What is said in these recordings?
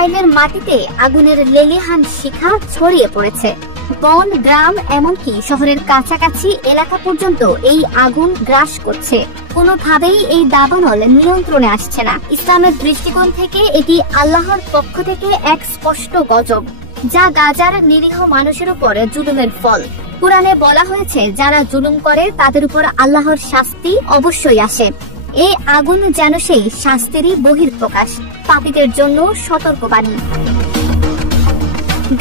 ইসরায়েলের মাটিতে আগুনের লেলিহান শিখা ছড়িয়ে পড়েছে। বন, গ্রাম, এমনকি শহরের কাছাকাছি এলাকা পর্যন্ত এই আগুন গ্রাস করছে। কোনোভাবেই এই দাবানল নিয়ন্ত্রণে আসছে না। ইসলামের দৃষ্টিকোণ থেকে এটি আল্লাহর পক্ষ থেকে এক স্পষ্ট গজব, যা গাজার নিরীহ মানুষের উপর জুলুমের ফল। কুরআনে বলা হয়েছে, যারা জুলুম করে তাদের উপর আল্লাহর শাস্তি অবশ্যই আসে। এই আগুন যেন সেই শাস্তিরই বহিঃপ্রকাশ, পাপীদের জন্য সতর্কবাণী।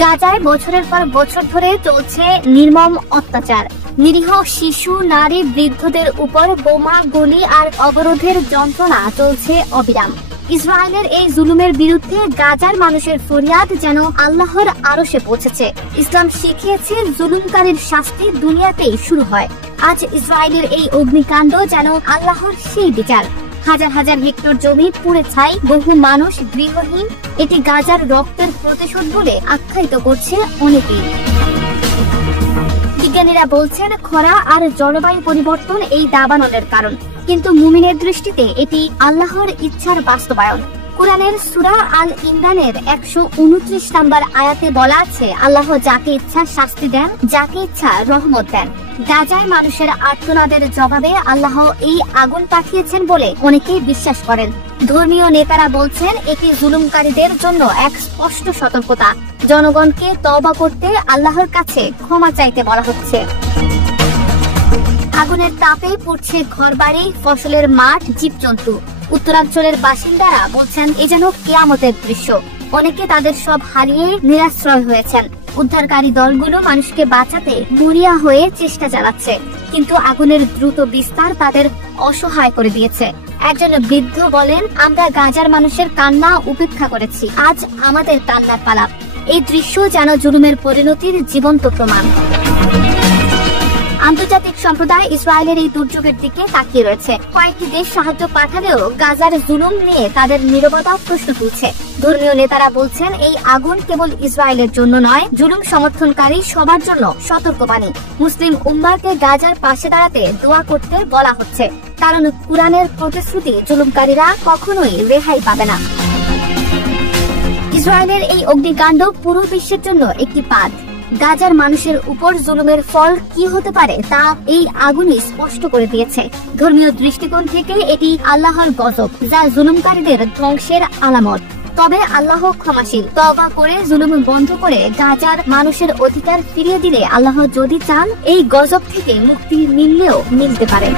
গাজায় বছরের পর বছর ধরে চলছে নির্মম অত্যাচার। নিরীহ শিশু, নারী, বৃদ্ধদের উপর বোমা, গুলি আর অবরোধের যন্ত্রণা চলছে অবিরাম। ইসরায়েলের এই জুলুমের বিরুদ্ধে গাজার মানুষের ফরিয়াদ যেন আল্লাহর আরশে পৌঁছেছে। ইসলাম শিখিয়েছে জুলুমকারীর শাস্তি দুনিয়াতেই শুরু হয়। আজ ইসরায়েলের এই অগ্নিকাণ্ড যেন আল্লাহর সেই বিচার। হাজার হাজার হেক্টর জমি পুড়ে ছাই, বহু মানুষ গৃহহীন। এটি গাজার রক্তের প্রতিশোধ বলে আখ্যায়িত করছে অনেকেই। বিজ্ঞানীরা বলছেন, খরা আর জলবায়ু পরিবর্তন এই দাবানলের কারণ, কিন্তু মুমিনের দৃষ্টিতে এটি আল্লাহর ইচ্ছার বাস্তবায়ন। কুরআনের সূরা আল ইমরানের 129 নম্বর আয়াতে বলা আছে, আল্লাহ যাকে ইচ্ছা শাস্তি দেন, যাকে ইচ্ছা রহমত দেন। গাজায় মানুষের আর্তনাদের জবাবে আল্লাহ এই আগুন পাঠিয়েছেন বলে অনেকেই বিশ্বাস করেন। ধর্মীয় নেতারা বলছেন, এটি জুলুমকারীদের জন্য এক স্পষ্ট সতর্কতা। জনগণকে তওবা করতে, আল্লাহর কাছে ক্ষমা চাইতে বলা হচ্ছে। আগুনের তাপে পুড়ছে ঘরবাড়ি, ফসলের মাঠ, জীবজন্তু। উত্তরাঞ্চলের বাসিন্দারা বলছেন, এ যেন কিয়ামতের দৃশ্য। অনেকে তাদের সব হারিয়ে নিরাশ্রয় হয়েছেন। উদ্ধারকারী দলগুলো মানুষকে বাঁচাতে মরিয়া হয়ে চেষ্টা চালাচ্ছে, কিন্তু আগুনের দ্রুত বিস্তার তাদের অসহায় করে দিয়েছে। একজন বৃদ্ধ বলেন, আমরা গাজার মানুষের কান্না উপেক্ষা করেছি, আজ আমাদের কান্নার পালা। এই দৃশ্য যেন জুলুমের পরিণতির জীবন্ত প্রমাণ। আন্তর্জাতিক সম্প্রদায় ইসরায়েলের এই দুর্যোগের দিকে তাকিয়ে রয়েছে। কয়েকটি দেশ সাহায্য পাঠালেও গাজার জুলুম নিয়ে তাদের নীরবতা প্রশ্ন তুলছে। ধর্মীয় নেতারা বলছেন, এই আগুন কেবল ইসরায়েলের জন্য নয়, জুলুম সমর্থনকারী সবার জন্য সতর্কবাণী। মুসলিম উম্মাহকে গাজার পাশে দাঁড়াতে দোয়া করতে বলা হচ্ছে, কারণ কুরআনের প্রতিশ্রুতি জুলুমকারীরা কখনোই রেহাই পাবে না। ইসরায়েলের এই অগ্নিকাণ্ড পুরো বিশ্বের জন্য একটি পাঠ। গাজার মানুষের উপর জুলুমের ফল কি হতে পারে তা এই আগুনই স্পষ্ট করে দিয়েছে। ধর্মীয় দৃষ্টিকোণ থেকে এটি আল্লাহর গজব, যা জুলুমকারীদের ধ্বংসের আলামত। তবে আল্লাহ ক্ষমাশীল। তওবা করে জুলুম বন্ধ করে গাজার মানুষের অধিকার ফিরিয়ে দিলে আল্লাহ যদি চান, এই গজব থেকে মুক্তি মিললেও মিলতে পারে।